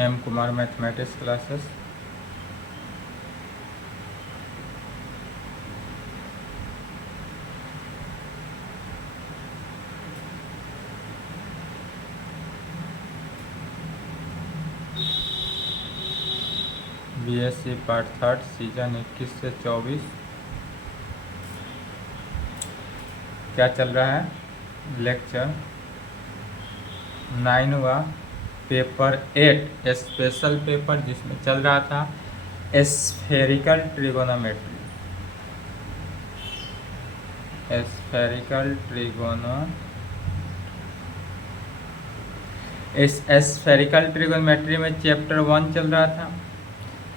M Kumar mathematics classes. BSc part third season 21 से 24 क्या चल रहा है? लेक्चर 9 हुआ, पेपर 8 स्पेशल पेपर, जिसमें चल रहा था स्फेरिकल ट्रिगोनोमेट्री। इस स्फेरिकल ट्रिगोनोमेट्री में चैप्टर 1 चल रहा था,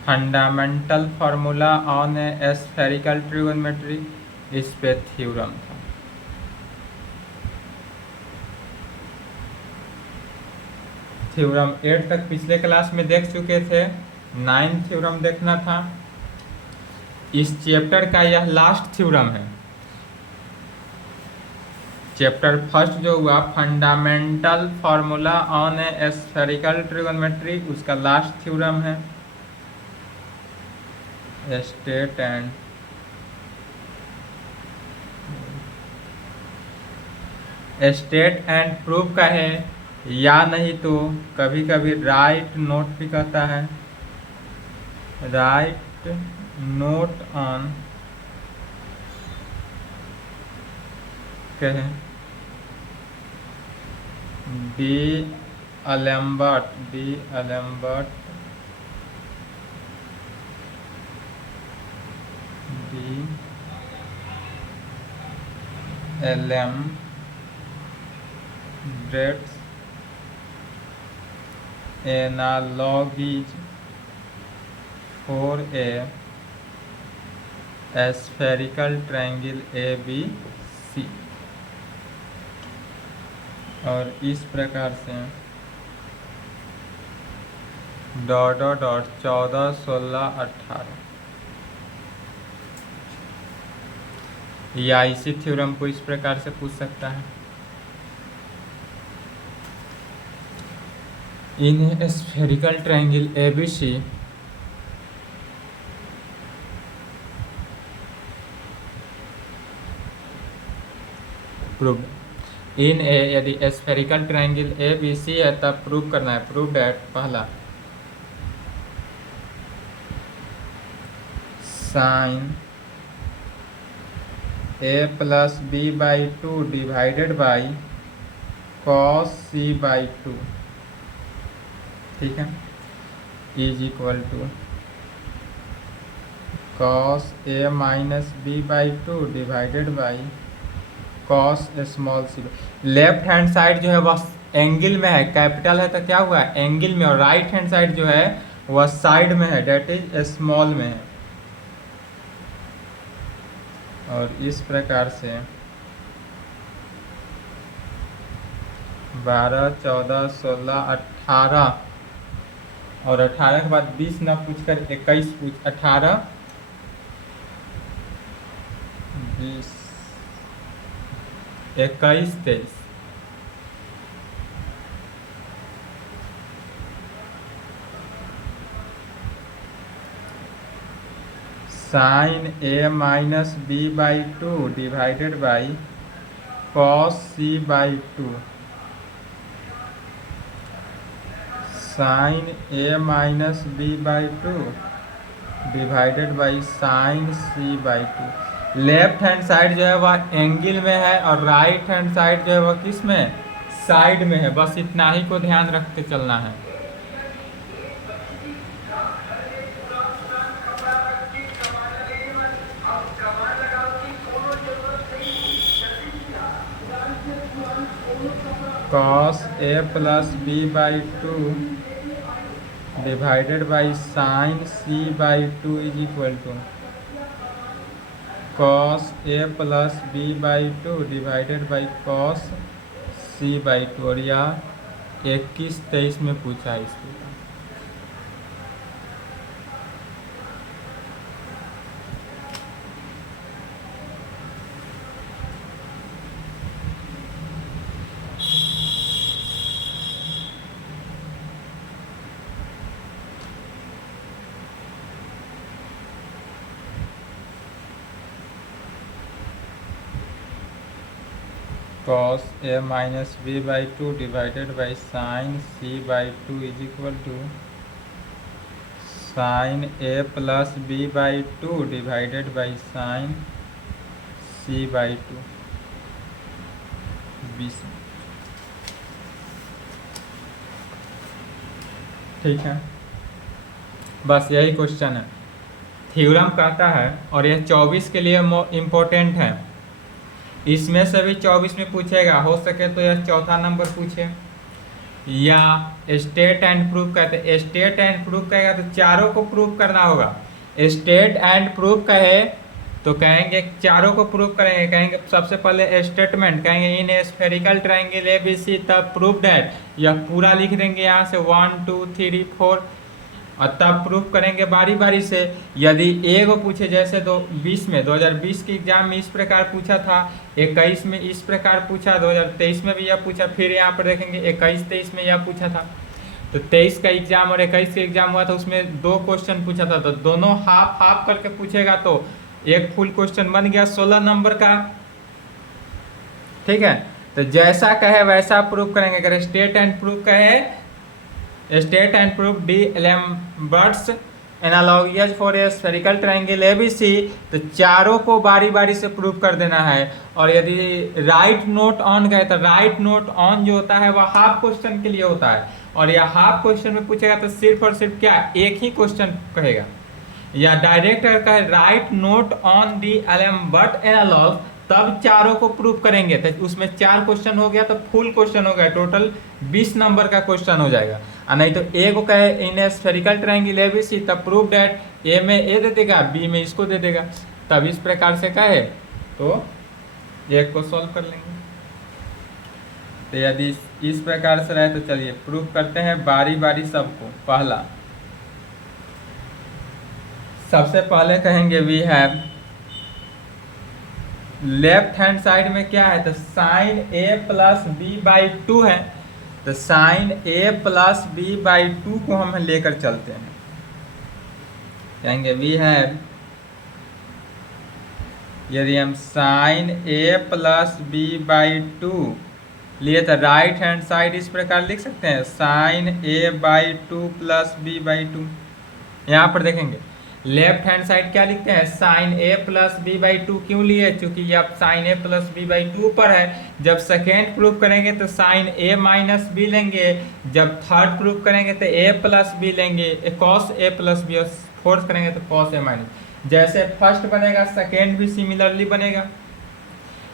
fundamental formula on A spherical trigonometry. इस पे थ्योरम था। थ्योरम 8 तक पिछले क्लास में देख चुके थे, 9 थ्योरम देखना था। इस चैप्टर का यह लास्ट थ्योरम है। चैप्टर फर्स्ट जो हुआ fundamental formula on A spherical trigonometry, उसका लास्ट थ्योरम है स्टेट एंड प्रूफ का है, या नहीं तो कभी कभी राइट नोट भी कहता है, राइट नोट ऑन कहे D'Alembert analogies for a spherical triangle ABC। और इस प्रकार से डॉट 14, 16, 18 या इसी थ्योरम को इस प्रकार से पूछ सकता है, in spherical triangle ABC prove in a, यदि स्फेरिकल ट्रायंगल ABC है तब प्रूव करना है, प्रूव दैट पहला sine A plus B/2 divided by cos C/2, ठीक है, is equal to cos A minus B/2 divided by cos small c। Left hand side जो है वह एंगल में है, कैपिटल है तो क्या हुआ एंगल में, और राइट हैंड साइड जो है वह साइड में है, डेट इज स्मॉल में है। और इस प्रकार से 12, 14, 16, 18 और 18 के बाद 20 न पूछकर 21 पूछ, 18, 20, 21, 23 sine A minus B/2 divided by cos C/2, sine A minus B/2 divided by sine C/2। Left hand side जो है वह एंगल में है और राइट हैंड साइड जो है वह किस में, साइड में है। बस इतना ही को ध्यान रखते चलना है। cos A plus B/2 divided by sine C/2 is equal to cos A plus B/2 divided by cos C/2। और यह 21, 23 में पूछा है इसको। Cos A minus B by two divided by sine C by two is equal to sine A plus B by two divided by sine C by two 20। ठीक है, बस यही क्वेश्चन है। थ्योरम कहता है और यह 24 के लिए इम्पोर्टेंट है। इसमें से भी 24 में पूछेगा, हो सके तो यह चौथा नंबर पूछे। या स्टेट एंड प्रूफ कहते हैं, स्टेट एंड प्रूफ कहेगा तो चारों को प्रूफ करना होगा। स्टेट एंड प्रूफ कहे तो कहेंगे चारों को प्रूफ करेंगे, कहेंगे सबसे पहले स्टेटमेंट, कहेंगे इन ए स्फेरिकल ट्रायंगल ABC तब प्रूफ दैट, यह पूरा लिख देंगे यहाँ से 1 2 3 4 और तब प्रूफ करेंगे बारी बारी से। यदि ए को पूछे जैसे 2020 के एग्जाम में इस प्रकार पूछा था, 21 में इस प्रकार पूछा, 2023 में भी यह पूछा, फिर यहाँ पर देखेंगे 21-23 में यह पूछा था। तो 23 का एग्जाम और 21 का एग्जाम हुआ था, उसमें 2 क्वेश्चन पूछा था, तो दोनों हाफ हाफ करके पूछेगा तो एक फुल क्वेश्चन बन गया 16 नंबर का। ठीक है, तो जैसा कहे वैसा प्रूफ करेंगे। अगर स्टेट एंड प्रूफ कहे, state and proof D'Alembert's analogous for a spherical triangle ABC, तो चारों को बारी बारी से प्रूफ कर देना है। और यदि राइट नोट ऑन कहे तो राइट नोट ऑन जो होता है वह हाफ क्वेश्चन के लिए होता है, और यह हाफ क्वेश्चन में पूछेगा तो सिर्फ और सिर्फ क्या एक ही क्वेश्चन कहेगा। या डायरेक्ट कहे write note on the Alembert analogue, तब चारों को प्रूफ करेंगे तो उसमें 4 क्वेश्चन हो गया तो फुल क्वेश्चन हो गया, टोटल 20 नंबर का क्वेश्चन हो जाएगा। और नहीं तो ए को कहे इन ए स्फेरिकल ट्रायंगल ABC तब प्रूफ दैट, ए में ए दे देगा, बी में इसको दे देगा, तब इस प्रकार से कहे तो एक को सॉल्व कर लेंगे। तो यदि इस प्रकार से रहे तो चलिए प्रूफ करते हैं बारी बारी सबको। पहला, सबसे पहले कहेंगे we have, left hand side में क्या है तो sine A plus B by 2 है, तो sine A plus B by 2 को हम लेकर चलते हैं। कहेंगे वी हैव, यदि हम sine A plus B by 2 लिए तो राइट हैंड साइड इस प्रकार लिख सकते हैं, sine A by 2 plus B by 2। यहाँ पर देखेंगे लेफ्ट हैंड साइड क्या लिखते हैं, sine A plus B by 2 क्यों लिए, क्योंकि ये अब sine A plus B by 2 पर है। जब सेकेंड प्रूफ करेंगे तो साइन ए माइनस बी लेंगे, जब थर्ड प्रूफ करेंगे तो ए प्लस बी लेंगे, कॉस ए प्लस बी, और फोर्थ करेंगे तो कॉस ए माइनस। जैसे फर्स्ट बनेगा सेकेंड भी सिमिलरली बनेगा।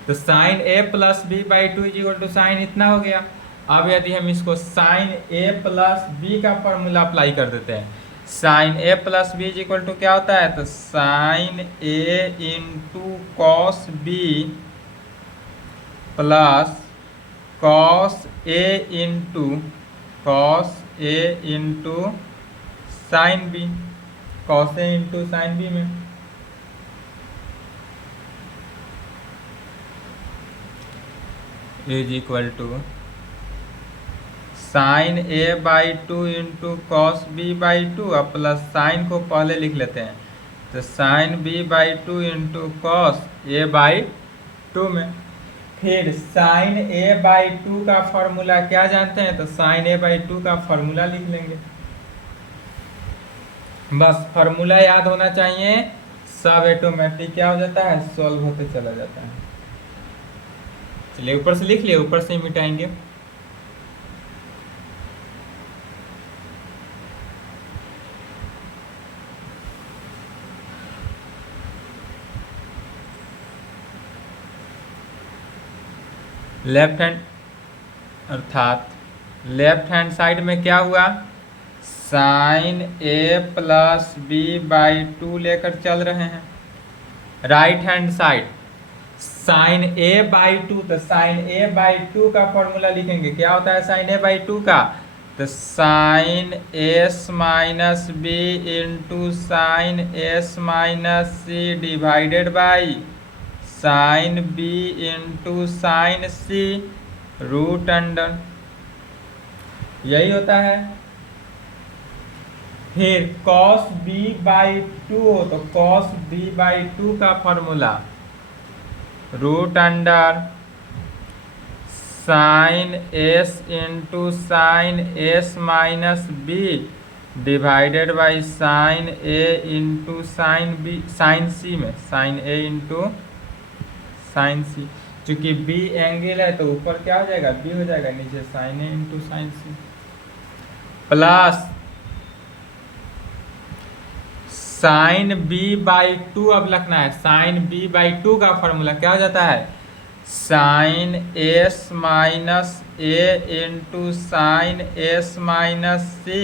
तो sine A plus B by 2 is equal to sine इतना हो गया। अब यदि हम इसको साइन ए प्लस बी का फॉर्मूला अप्लाई कर देते हैं, sine A plus B is equal to क्या होता है तो sine A into cos B plus cos A into sine B, cos A into sine B में is equal to sine A by 2 into cos B by 2 और plus sign को पहले लिख लेते हैं, तो sine B by 2 into cos A by 2 में। फिर साइन ए बाई 2 का फॉर्मूला क्या जानते हैं तो साइन ए बाई 2 का फॉर्मूला लिख लेंगे। बस फॉर्मूला याद होना चाहिए, सब ऑटोमेटिक क्या हो जाता है सॉल्व होते चला जाता है। चलिए ऊपर से लिख लिए, ऊपर से ही मिटाएंगे। लेफ्ट हैंड अर्थात लेफ्ट हैंड साइड में क्या हुआ, sine A plus B by 2 लेकर चल रहे हैं। Right hand side sine A by 2, तो साइन ए बाई 2 का फॉर्मूला लिखेंगे, क्या होता है साइन ए बाई 2 का, तो sine S minus B into sine S minus C divided by sine B into sine C root under, यही होता है। फिर कॉस बी बाई 2 हो तो कॉस बी बाई 2 का formula root under sine S into sine S minus B divided by sine A into sine B, sine C में sine A into sine C. चूंकि B angle है तो ऊपर क्या हो जाएगा, बी हो जाएगा, नीचे sine A into sine C plus sine B by two. अब लिखना है साइन बी बाई टू का फॉर्मूला क्या हो जाता है, sine S minus A into sine S minus C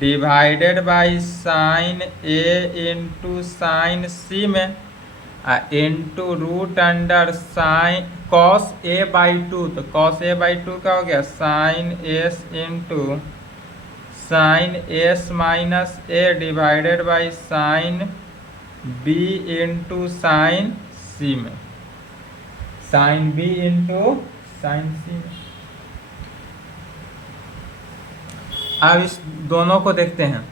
divided by sine A into sine C में into root under sine cos A by two. तो कॉस ए बाई टू का हो गया sine S into sine S minus A divided by sine B into sine C में, sign B into sine C में। अब इस दोनों को देखते हैं।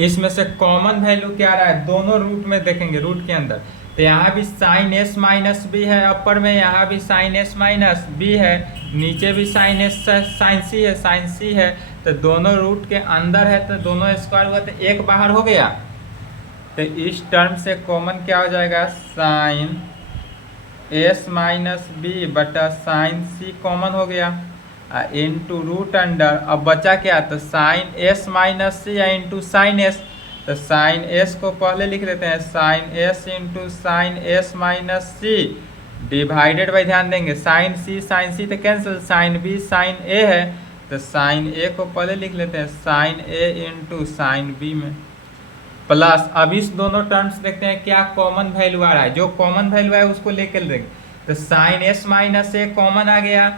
इसमें से कॉमन वैल्यू क्या रहा है, दोनों रूट में देखेंगे, रूट के अंदर तो यहाँ भी साइन एस माइनस बी है अपर में, यहाँ भी साइन एस माइनस बी है, नीचे भी साइन एस साइन सी है, साइन सी है। तो दोनों रूट के अंदर है तो दोनों स्क्वायर हुआ तो एक बाहर हो गया। तो इस टर्म से कॉमन क्या हो जाएगा, साइन एस माइनस बी बटा साइन सी कॉमन हो गया इंटू रूट अंडर। अब बचा क्या, तो साइन एस माइनस सी या इंटू साइन एस। तो साइन एस को पहले लिख लेते हैं, sine S into sine S minus C divided by, ध्यान देंगे साइन सी तो cancel, sine B sine A है तो साइन ए को पहले लिख लेते हैं sine A into sine B में प्लस। अब इस दोनों टर्म्स देखते हैं क्या कॉमन वैल्यू आ रहा है, जो कॉमन वैल्यू है उसको लेकर देंगे। तो साइन एस माइनस ए कॉमन आ गया,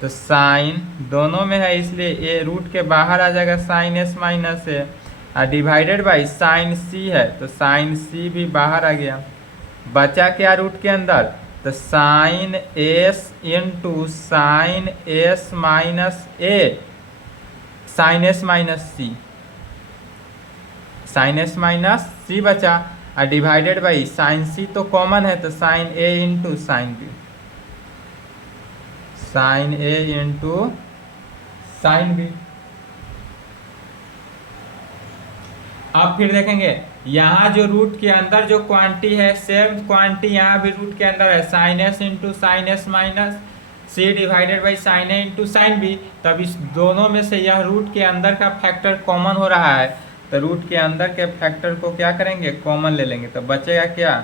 तो साइन दोनों में है इसलिए ए रूट के बाहर आ जाएगा sine S minus A divided by sine C है तो साइन सी भी बाहर आ गया। बचा क्या रूट के अंदर, तो sine S into sine S minus A, sine S minus C, sine S minus C बचा डिवाइडेड बाई साइन सी तो कॉमन है तो sine A into sine B, sine A into sine B. अब फिर देखेंगे यहाँ जो रूट के अंदर जो क्वांटिटी है सेम क्वांटिटी यहाँ भी रूट के अंदर है, sine S into sine S minus C divided by sine A into sine B. तब इस दोनों में से यह रूट के अंदर का फैक्टर कॉमन हो रहा है तो रूट के अंदर के फैक्टर को क्या करेंगे, कॉमन ले लेंगे। तो बचेगा क्या,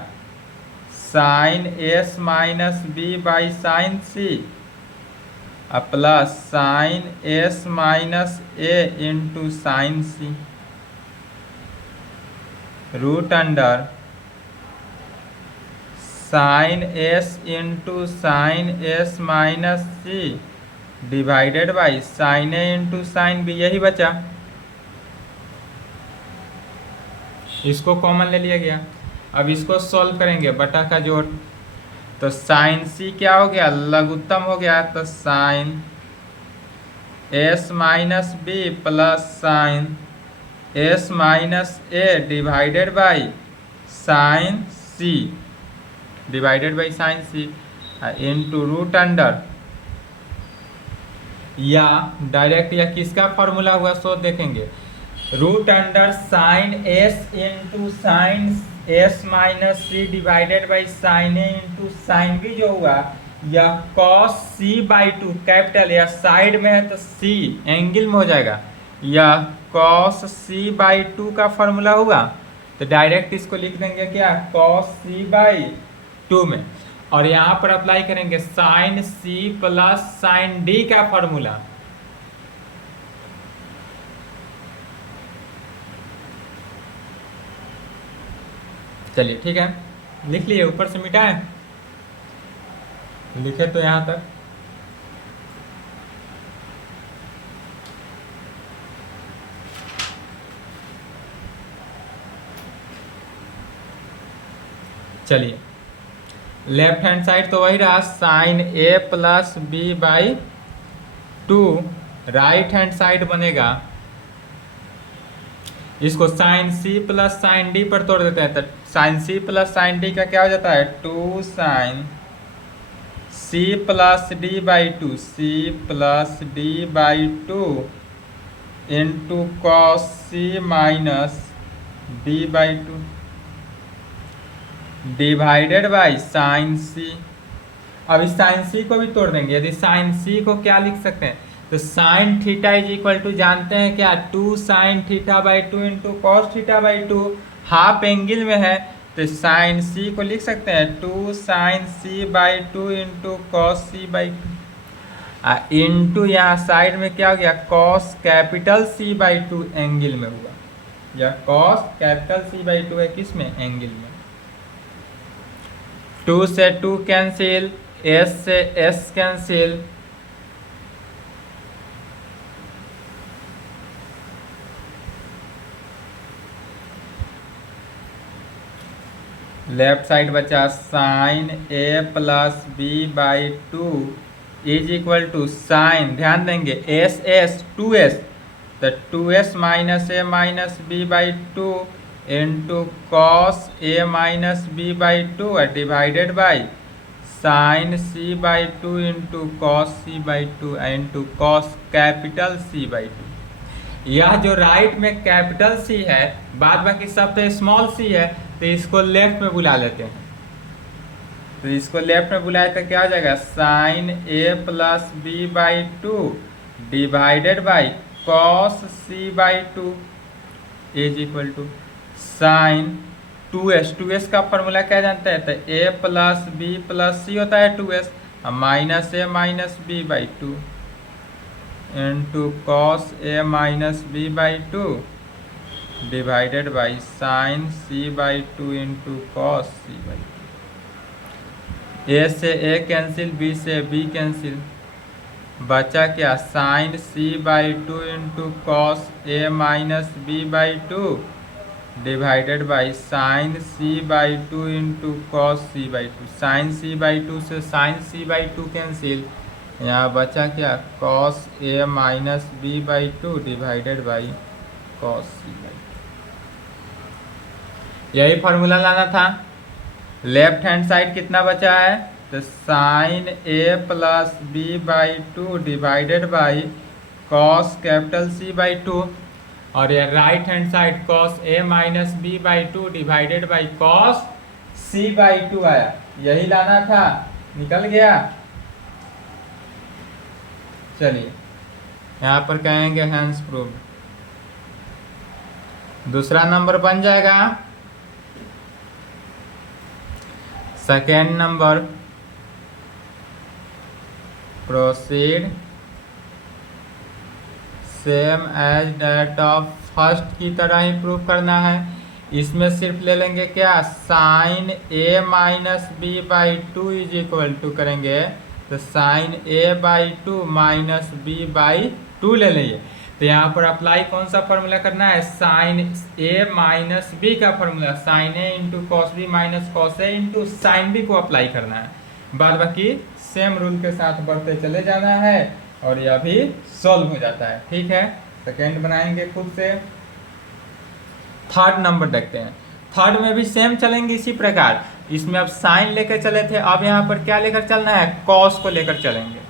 sine S minus B by sine C plus sine S minus A into sine C root under sine S into sine S minus C divided by sine A into sine B. यही बचा, इसको common ले लिया गया। अब इसको solve करेंगे, बटा का जोड़, तो साइन सी क्या हो गया, लघुत्तम हो गया तो sine S minus B plus sine S minus A divided by sine C divided by sine C into root under, या डायरेक्ट या किसका फॉर्मूला हुआ सो देखेंगे, root under sine S into sine S minus C divided by sine A into sine B जो हुआ, या cos C by two capital, या साइड में है तो सी एंगल में हो जाएगा, या कॉस सी बाई टू का फॉर्मूला हुआ तो डायरेक्ट इसको लिख देंगे क्या, कॉस सी बाई टू में, और यहाँ पर अप्लाई करेंगे sine C plus sine D का फॉर्मूला। चलिए ठीक है, लिख लिए, ऊपर से मिटाएं, लिखे तो यहाँ तक। चलिए लेफ्ट हैंड साइड तो वही रहा, sine A plus B by two. Right hand side बनेगा इसको sine C plus sine D पर तोड़ देते हैं, तो sine C plus sine D का क्या हो जाता है, 2 sine C plus D by two, C plus D by two into cos C minus D by two divided by sine C. अब इस साइन सी को भी तोड़ देंगे। यदि साइन सी को क्या लिख सकते हैं, तो sine theta is equal to जानते हैं क्या, 2 sine theta by two into cos theta by two, half angle में है, तो साइन सी को लिख सकते हैं 2 sine C by two into cos C by two, into यहाँ साइड में क्या हो गया, cos capital C by two angle में हुआ, या cos capital C by two है किस में, एंगल में। 2 से 2 कैंसिल, एस से एस कैंसिल, लेफ्ट साइड बचा sine A plus B by two is equal to sine, ध्यान देंगे एस एस 2s, तो 2s minus A minus B by two into cos A minus B by two divided by sine C by two into cos C by two into cos capital C by two. यह जो right में capital C है, बाद बाकी सब पे small C है, तो इसको लेफ्ट में बुला लेते हैं। तो इसको लेफ्ट में बुलाए तो क्या हो जाएगा, sine A plus B by two divided by cos C by two is equal to sine 2s का फॉर्मूला क्या जानते हैं, तो a plus B plus C होता है 2s, minus A minus B by two into cos A minus B by two divided by sine C by two into cos C by two. A से A cancel, B से B cancel, बचा क्या, sign C by two into cos A minus B by two divided by sine C by two into cos C by two. Sine C by two से sine C by two cancel, यहाँ बचा क्या, cos A minus B by two divided by cos C by two. यही formula लाना था। Left hand side कितना बचा है, तो sine A plus B by two divided by cos capital C by two, और ये right hand side cos A minus B by two divided by cos C by two आया। यही लाना था, निकल गया। चलिए यहाँ पर कहेंगे हैंस प्रूव्ड। दूसरा नंबर बन जाएगा, second number, proceed same as that of first की तरह ही प्रूव करना है। इसमें सिर्फ ले लेंगे क्या, sine A minus B by two is equal to करेंगे, तो sine A by two minus B by two ले लेंगे। तो यहाँ पर अप्लाई कौन सा फॉर्मूला करना है, साइन ए माइनस बी का formula, sine A into cos B minus cos A into sine B को अप्लाई करना है। बाद बाकी सेम रूल के साथ बढ़ते चले जाना है और यह भी सॉल्व हो जाता है। ठीक है, सेकेंड बनाएंगे खुद से। थर्ड नंबर देखते हैं। थर्ड में भी सेम चलेंगे इसी प्रकार। इसमें अब साइन लेकर चले थे, अब यहाँ पर क्या लेकर चलना है, कॉस को लेकर चलेंगे।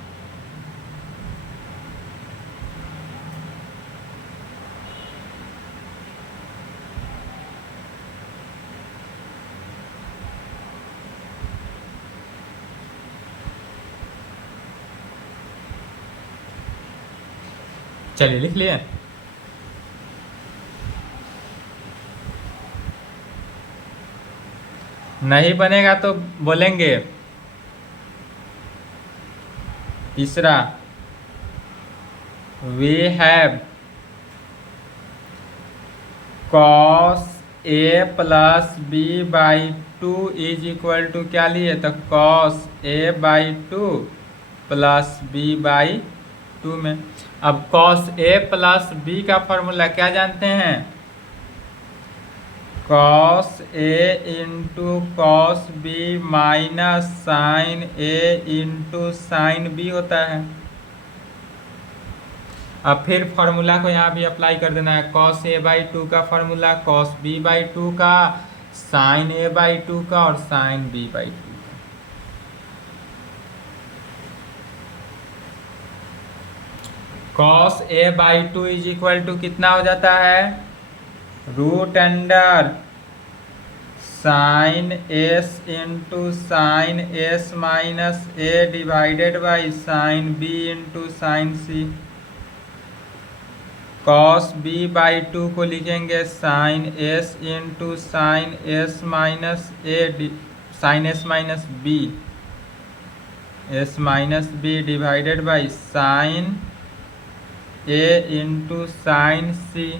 चलिए लिख लिए। नहीं बनेगा तो बोलेंगे। तीसरा, we have cos A plus B by two is equal to क्या लिए, तो cos A by two plus B by two में। अब कॉस ए प्लस बी का फॉर्मूला क्या जानते हैं, cos A into cos B minus sine A into sine B होता है। अब फिर फॉर्मूला को यहाँ भी अप्लाई कर देना है। कॉस ए बाई टू का formula, cos B by two का, साइन ए बाई टू का और sine B by two. Cos A by two is equal to कितना हो जाता है, root under sine S into sine S minus A divided by sine B into sine C. Cos B by two को लिखेंगे sine S into sine S minus A, sine S minus B, S minus B divided by sine A into sine C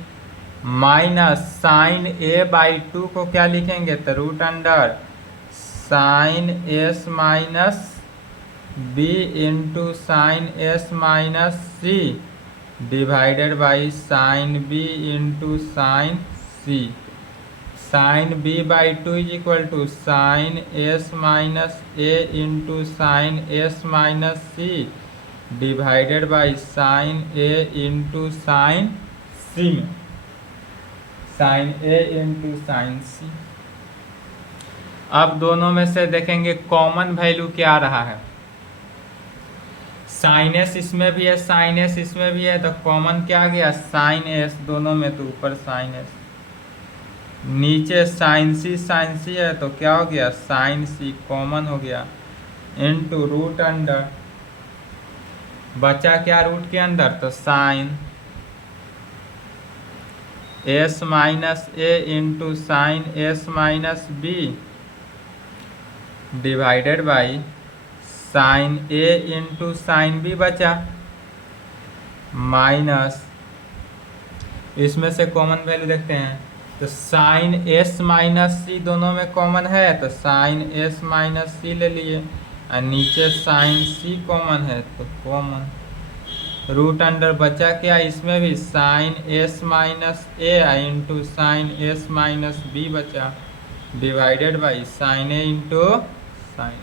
minus sine A by two को क्या लिखेंगे, तो root under sine S minus B into sine S minus C divided by sine B into sine C. Sine B by two is equal to sine S minus A into sine S minus C divided by sine A into sine C में sine A into sine C. अब दोनों में से देखेंगे common value क्या आ रहा है। Sine S इसमें भी है, साइन एस इसमें भी है, तो कॉमन क्या आ गया, साइन एस दोनों में, तो ऊपर साइन एस, नीचे साइन सी है, तो क्या हो गया, साइन सी कॉमन हो गया, इनटू रूट अंडर, बचा क्या रूट के अंदर, तो sine S minus A into sine S minus B divided by sine A into sine B बचा, माइनस इसमें से कॉमन वैल्यू देखते हैं, तो साइन एस माइनस सी दोनों में कॉमन है, तो साइन एस माइनस सी ले लिए, और नीचे साइन सी कॉमन है, तो कॉमन रूट अंडर बचा क्या, इसमें भी sine S minus A into sine S minus B बचा divided by sine A into sine.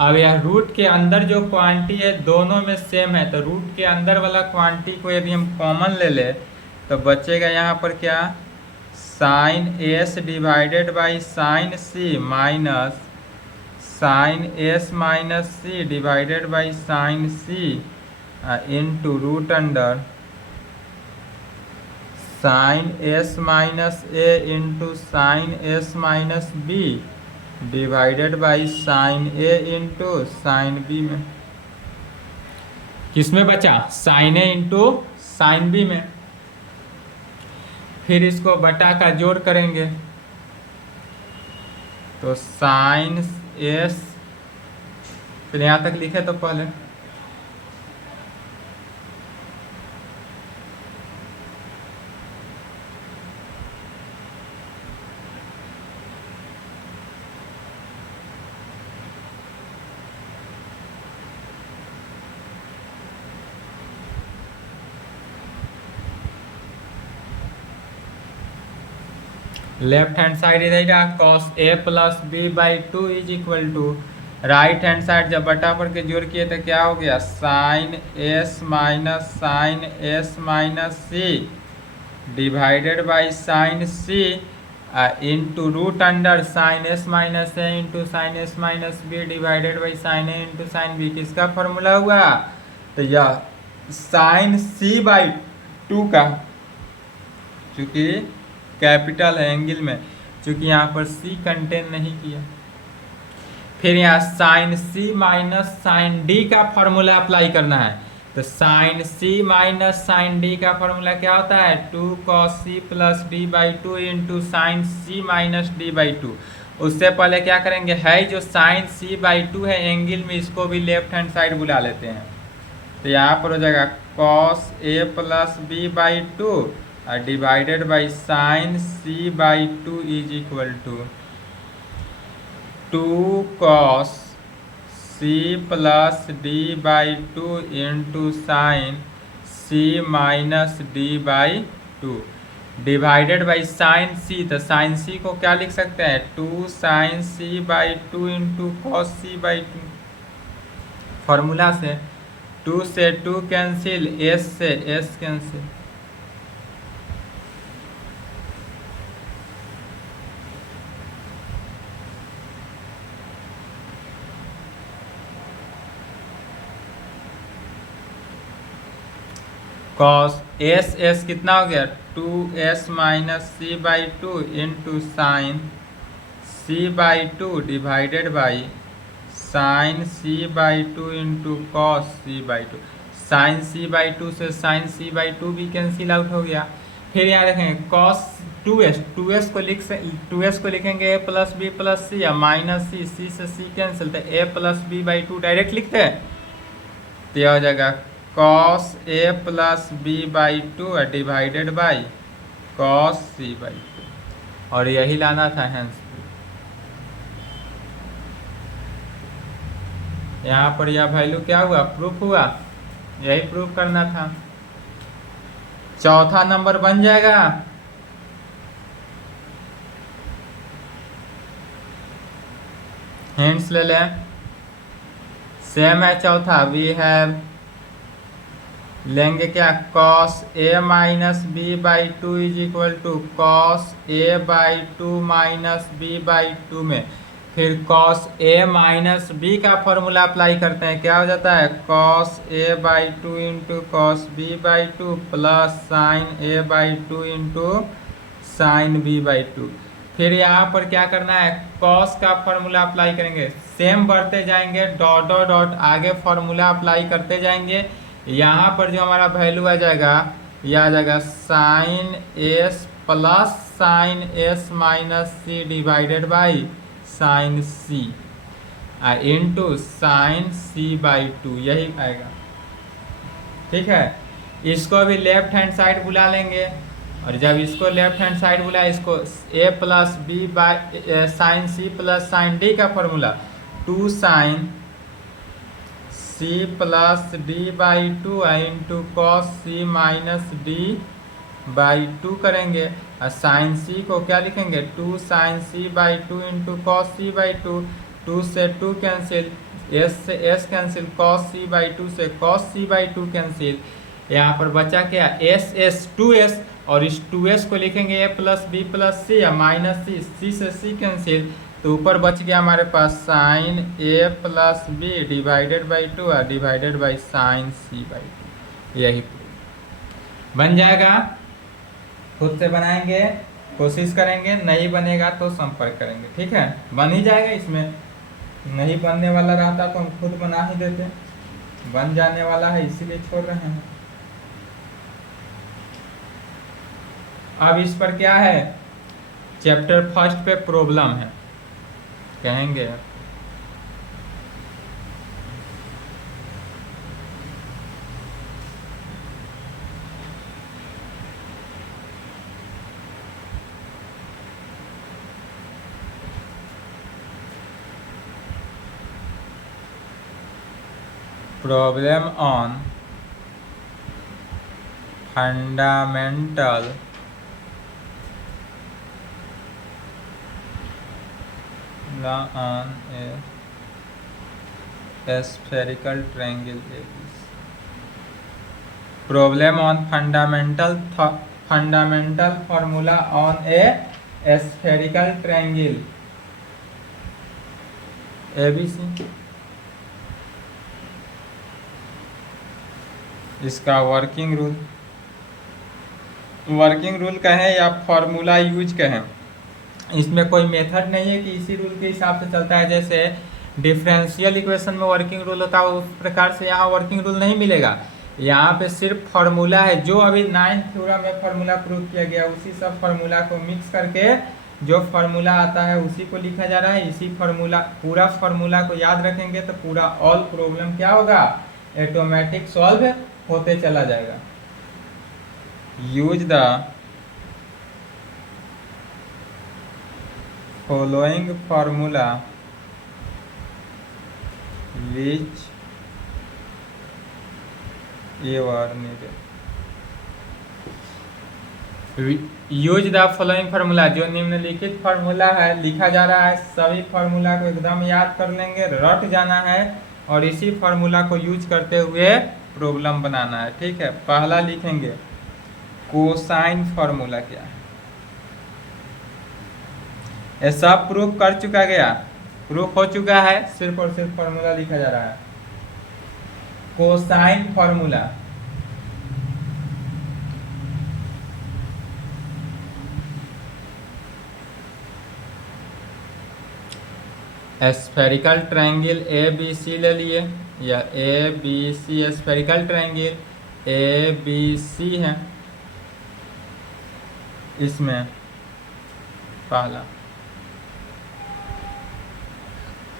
अब यह रूट के अंदर जो क्वांटिटी है दोनों में सेम है, तो रूट के अंदर वाला क्वांटिटी को यदि हम कॉमन ले ले तो बचेगा यहाँ पर क्या, sine S divided by sine C minus sine S minus C divided by sine C into root under sine S minus A into sine S minus B divided by sine A into sine B में, किसमें बचा, sine A into sine B में। फिर इसको बटा का जोड़ करेंगे, तो साइन एस, फिर यहाँ तक लिखे तो पहले लेफ्ट हैंड साइड इधर cos A plus B by two is equal to, right hand side जब बटा पर के जोड़ किए तो क्या हो गया, sine S minus sine S minus C divided by sine C into root under sine S minus A into sine S minus B divided by sine A into sine B. किसका फॉर्मूला हुआ, तो यह sign C by two का, चूंकि capital है angle में, चूंकि यहाँ पर सी कंटेन नहीं किया। फिर यहाँ sine C minus sine D का फॉर्मूला अप्लाई करना है, तो sine C minus sine D का फॉर्मूला क्या होता है, 2 cos C plus D by two into sine C minus D by two. उससे पहले क्या करेंगे, है जो साइन सी बाई टू है एंगल में, इसको भी लेफ्ट हैंड साइड बुला लेते हैं, तो यहाँ पर हो जाएगा cos A plus B by two divided by sine C by two is equal to 2 cos C plus D by two into sine C minus D by two divided by sine C, तो sine C को क्या लिख सकते हैं, 2 sine C by two into cos C by two formula से। 2 से 2 cancel, s से s cancel. Cos s कितना हो गया 2s minus C by two into sine C by two divided by sine C by two into cos C by two. Sine C by two से sine C by two भी cancel out हो गया। फिर यहाँ देखेंगे cos 2s को लिखेंगे a plus B plus C या माइनस सी से सी कैंसिल, तो a plus B by two direct लिखते हैं, तो यह हो जाएगा cos a plus B by two divided by cos C by two, और यही लाना था हैंस। यहाँ पर यह वैल्यू क्या हुआ, प्रूफ हुआ, यही प्रूफ करना था। चौथा नंबर बन जाएगा। हिंट्स ले लें, सेम है चौथा। वी हैव लेंगे क्या, cos a minus B by two is equal to cos a by two minus B by two में फिर कॉस a माइनस बी का फॉर्मूला अप्लाई करते हैं, क्या हो जाता है cos a by two into cos B by two plus sine a by two into sine B by two. फिर यहाँ पर क्या करना है, कॉस का फॉर्मूला अप्लाई करेंगे, सेम बढ़ते जाएंगे, डॉट डॉट डॉट आगे फॉर्मूला अप्लाई करते जाएंगे। यहाँ पर जो हमारा वैल्यू आ जाएगा, यह आ जाएगा sine S plus sine S minus C divided by sine C into sine C by two, यही आएगा। ठीक है, इसको अभी लेफ्ट हैंड साइड बुला लेंगे, और जब इसको लेफ्ट हैंड साइड बुलाए, इसको a plus B by sine C plus sine D का formula 2 sine C plus D by two into cos C minus D by two करेंगे, और साइन सी को क्या लिखेंगे 2 sine C by two into cos C by two, 2 से 2 cancel, s से s cancel, cos C by two से cos C by two cancel. यहाँ पर बचा क्या s 2s, और इस 2s को लिखेंगे a plus B plus C या माइनस सी से सी कैंसिल, तो ऊपर बच गया हमारे पास sine a plus B divided by two divided by sine C by two, यही बन जाएगा। खुद से बनाएंगे, कोशिश करेंगे, नहीं बनेगा तो संपर्क करेंगे। ठीक है, बन ही जाएगा, इसमें नहीं बनने वाला रहता तो हम खुद बना ही देते, बन जाने वाला है इसीलिए छोड़ रहे हैं। अब इस पर क्या है, चैप्टर फर्स्ट पे प्रॉब्लम है, कहेंगे problem on fundamental on a spherical triangle ABC. Problem on fundamental formula on a spherical triangle ABC। इसका वर्किंग रूल कहें या फॉर्मूला यूज कहें, इसमें कोई मेथड नहीं है कि इसी रूल के हिसाब से चलता है। जैसे डिफरेंशियल इक्वेशन में वर्किंग रूल होता है उस प्रकार से यहाँ वर्किंग रूल नहीं मिलेगा। यहाँ पे सिर्फ फार्मूला है, जो अभी 9th थ्योरम में फार्मूला प्रूव किया गया, उसी सब फार्मूला को मिक्स करके जो फार्मूला आता है उसी को लिखा जा रहा है। इसी फार्मूला, पूरा फार्मूला को याद रखेंगे तो पूरा ऑल प्रॉब्लम क्या होगा, ऑटोमेटिक सॉल्व होते चला जाएगा। Use the following formula which you are needed। Use the following formula, जो निम्नलिखित फार्मूला है लिखा जा रहा है, सभी फार्मूला को एकदम याद कर लेंगे, रट जाना है, और इसी फॉर्मूला को यूज करते हुए प्रॉब्लम बनाना है। ठीक है, पहला लिखेंगे कोसाइन फॉर्मूला क्या है। ये सब प्रूफ कर चुका गया, प्रूफ हो चुका है, सिर्फ और सिर्फ फॉर्मूला लिखा जा रहा है। Cosine formula spherical triangle A B C ले लिए, या A B C spherical triangle A B C है। इसमें पहला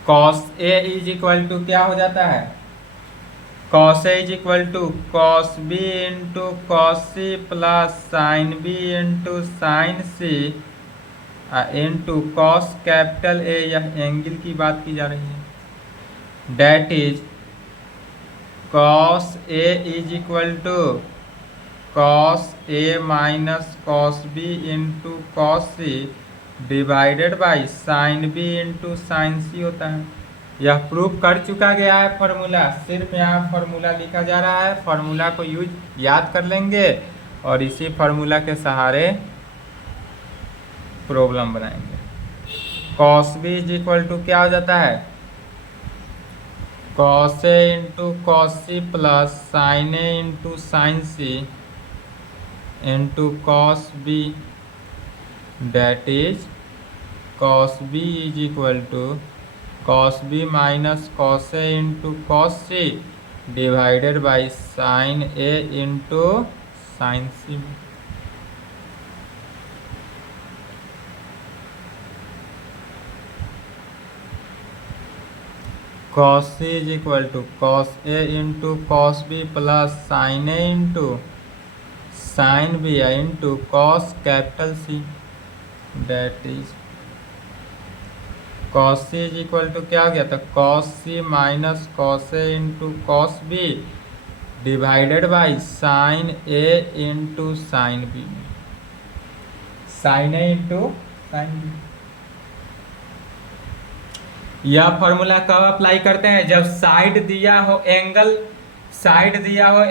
cos A is equal to क्या हो जाता है, cos A is equal to cos B into cos C plus sine B into sine C into cos capital A, यह angle की बात की जा रही है। That is cos A is equal to cos A minus cos B into cos C divided by sine B into sine C होता है। यह प्रूफ कर चुका गया है फॉर्मूला, सिर्फ यहाँ फॉर्मूला लिखा जा रहा है। फॉर्मूला को यूज याद कर लेंगे और इसी फॉर्मूला के सहारे प्रॉब्लम बनाएंगे। Cos B is equal to क्या हो जाता है, cos A into cos C plus sine A into sine C into cos B, that is cos B is equal to cos B minus cos A into cos C divided by sine A into sine C. Cos C is equal to cos A into cos B plus sine A into sine B into cos capital C, date is cos C is equal to क्या हो गया था, cos C minus cos A into cos B divided by sine A into sine B, sine A into sine B. यह formula कब apply करते हैं, जब side दिया हो, एंगल साइड दिया हो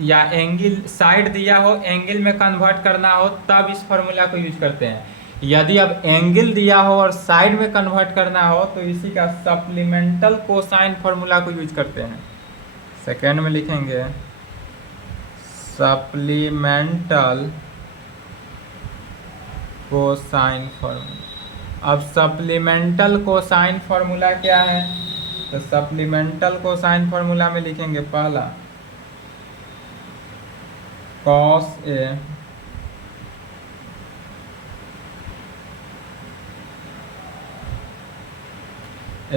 या एंगल साइड दिया हो, एंगल में कन्वर्ट करना हो, तब इस फॉर्मूला को यूज करते हैं। यदि अब एंगल दिया हो और साइड में कन्वर्ट करना हो तो इसी का सप्लीमेंटल कोसाइन फॉर्मूला को यूज करते हैं। सेकेंड में लिखेंगे सप्लीमेंटल कोसाइन फॉर्मूला। अब सप्लीमेंटल कोसाइन फॉर्मूला क्या है, तो सप्लीमेंटल कोसाइन फॉर्मूला में लिखेंगे पहला कॉस ए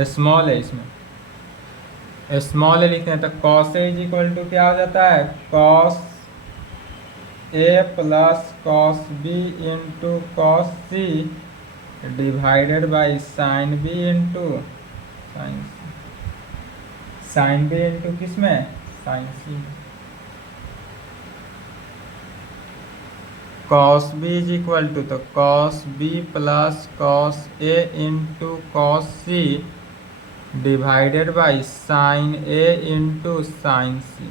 स्मॉल है, इसमें स्मॉल है लिखते हैं, तो cos A is equal to क्या हो जाता है, cos A plus cos B into cos C divided by sine B into sine C, sine B into किस में, sine C. Cos B is equal to, तो cos B plus cos A into cos C divided by sine A into sine C,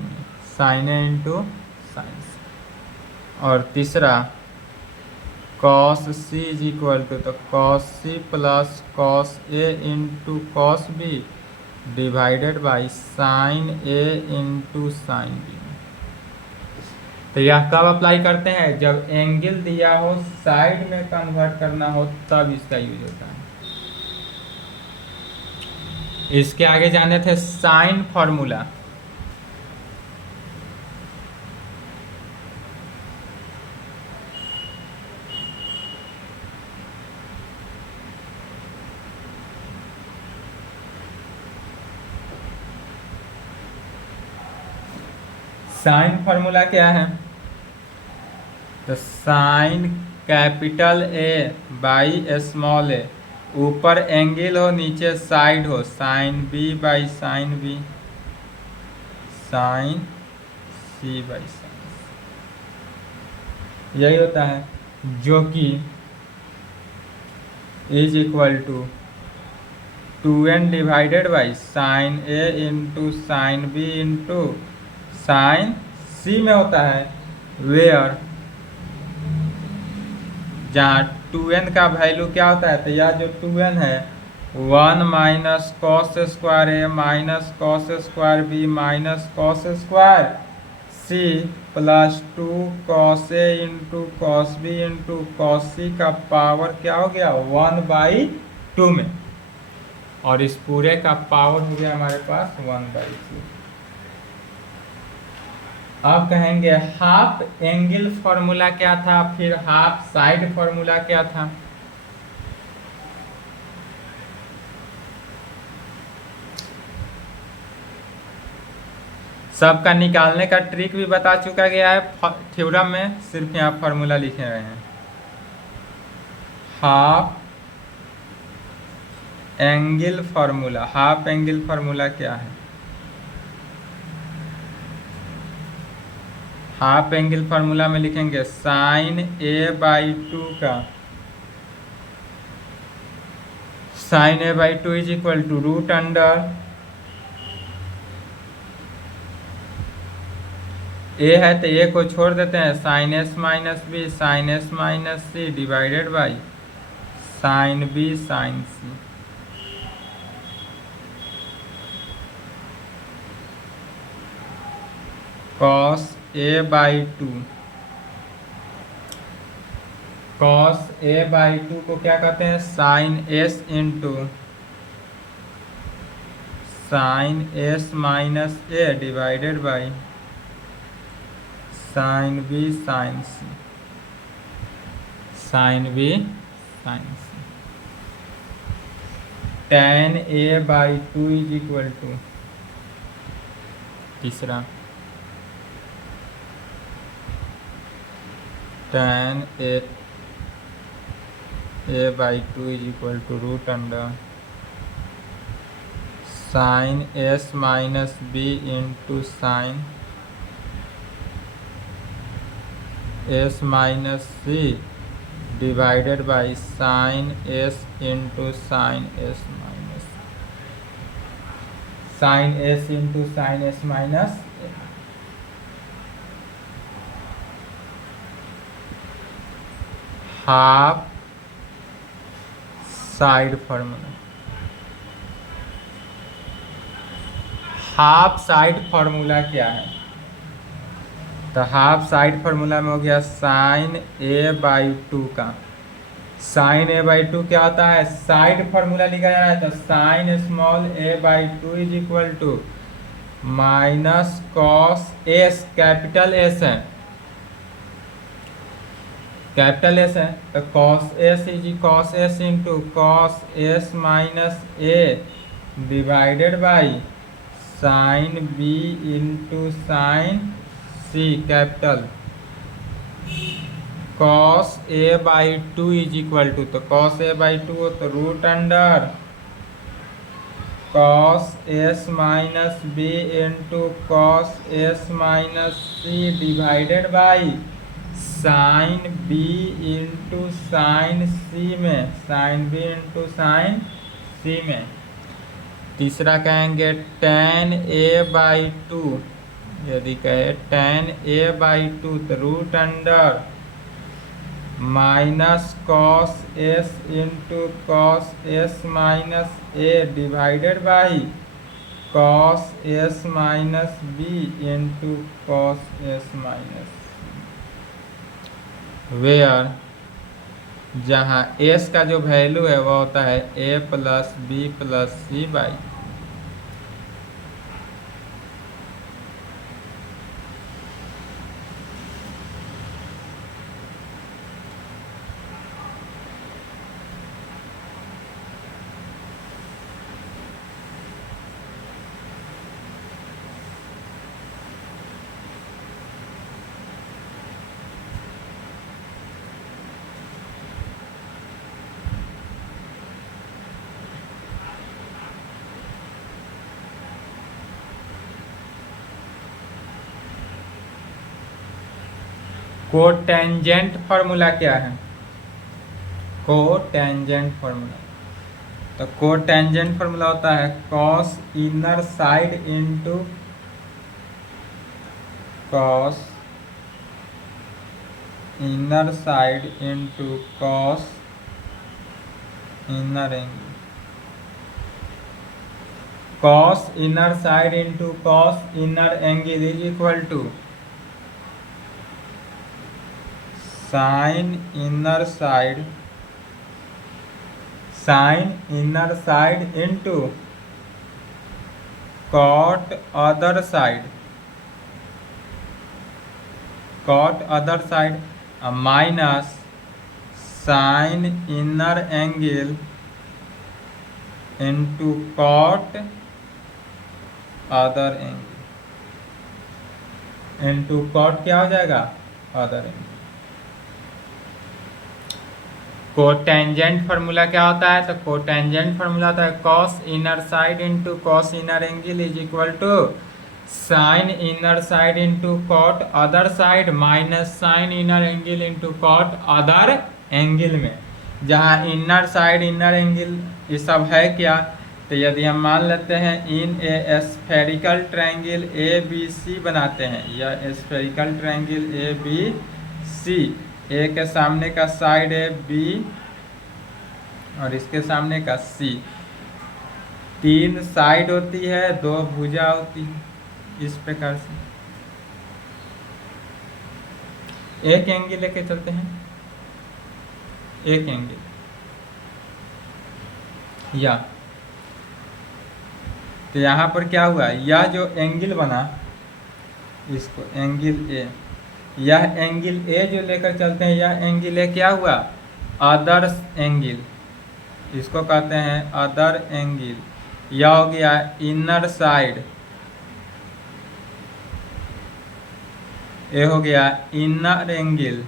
sine A into sine C. और तीसरा cos C is equal to, तो cos C plus cos A into cos B divided by sine A into sine B. तो यह कब apply करते हैं, जब angle दिया हो, साइड में कन्वर्ट करना हो, तब इसका यूज होता है। इसके आगे जाने थे साइन फॉर्मूला। साइन फॉर्मूला क्या है, तो sine capital A by small A, ऊपर एंगल हो नीचे साइड हो, sine B by sine B, sine C by sine C, यही होता है, जो कि is equal to 2n divided by sine A into sine B into sine C में होता है, वेयर जहाँ 2n का वैल्यू क्या होता है, तो यह जो 2n है 1 minus cos square A minus cos square B minus cos square C plus 2 cos A into cos B into cos C का पावर क्या हो गया 1/2 में, और इस पूरे का पावर हो गया हमारे पास 1/2। अब कहेंगे हाफ एंगल फॉर्मूला क्या था, फिर हाफ साइड फॉर्मूला क्या था। सबका निकालने का ट्रिक भी बता चुका गया है थ्योरम में, सिर्फ यहाँ फॉर्मूला लिखे हुए हैं। Half angle formula, half angle formula क्या है, हाफ एंगल फार्मूला में लिखेंगे साइन a/2 का sine a/2 is equal to root under A है तो ए को छोड़ देते हैं, sine s minus B sine s minus C divided by sine b sine c। Cos a/2, cos a/2 को क्या कहते हैं, sine s into sine s minus A divided by sine b sine c, sine b sine c। tan a/2 is equal to, तीसरा tan a/2 is equal to root under sine s minus B into sine s minus C divided by sine s into sine s minus sine s into sine s minus. Half side formula, half side formula क्या है, तो half side formula में हो गया sign a/2 का, sine a/2 क्या होता है, साइड फार्मूला लिखा जा रहा है तो sine small a/2 is equal to minus cos s, capital S है, कैपिटल S है तो cos s is cos s into cos s minus a divided by sine b into sine c capital. Cos a/2 is equal to, तो cos a/2 हो तो root under cos s minus b into cos s minus c divided by sine b into sine c में, sine b into sine c में। तीसरा कहेंगे tan a/2, यदि कहे tan a/2 तो root under minus cos s into cos s minus a divided by cos s minus b into cos s minus, where जहाँ s का जो value है वह होता है a plus B plus C by. Cotangent formula क्या है, cotangent formula, तो कोटेंजेंट फॉर्मूला होता है cos inner side into cos inner side into cos inner angle. Cos inner side into cos inner angle is equal to sine inner side into cot other side minus sine inner angle into cot other angle into cot क्या हो जाएगा other angle. Cotangent formula क्या होता है? तो cotangent formula होता है cos inner side into cos inner angle is equal to sine inner side into cot other side minus sine inner angle into cot other angle में जहाँ inner side inner angle ये सब है क्या। तो यदि हम मान लेते हैं in a spherical triangle A B C बनाते हैं, या spherical triangle A B C, A के सामने का साइड है बी और इसके सामने का सी, 3 साइड होती है 2 भुजा होती है। इस प्रकार से एक एंगल लेके चलते हैं, एक एंगल या तो यहाँ पर क्या हुआ, यह जो एंगल बना इसको एंगल ए, यह एंगल ए जो लेकर चलते हैं यह एंगल ए क्या हुआ अदर एंगल, इसको कहते हैं अदर एंगल। यह हो गया इनर साइड, ये हो गया इनर एंगल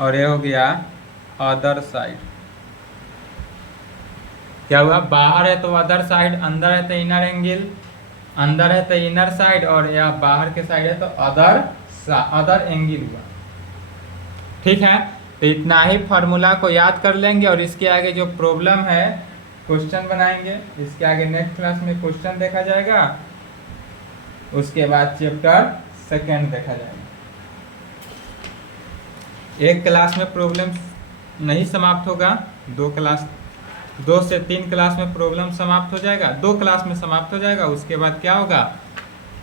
और ये हो गया अदर साइड। क्या हुआ, बाहर है तो अदर साइड, अंदर है तो इनर एंगल, अंदर है तो इनर साइड और या बाहर के साइड है तो अदर एंगल हुआ। ठीक है, तो इतना ही फार्मूला को याद कर लेंगे और इसके आगे जो प्रॉब्लम है क्वेश्चन बनाएंगे। इसके आगे नेक्स्ट क्लास में क्वेश्चन देखा जाएगा, उसके बाद चैप्टर 2 देखा जाएगा। एक क्लास में प्रॉब्लम नहीं समाप्त होगा, 2 से 3 क्लास में प्रॉब्लम समाप्त हो जाएगा, 2 क्लास में समाप्त हो जाएगा। उसके बाद क्या होगा,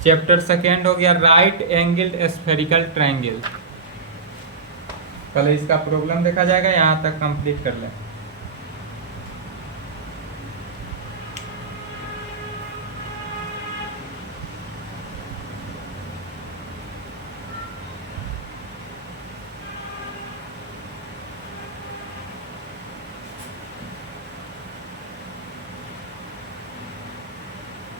चैप्टर 2 हो गया राइट एंगल्ड स्फेरिकल ट्रायंगल। कल इसका प्रॉब्लम देखा जाएगा, यहाँ तक कंप्लीट कर लें।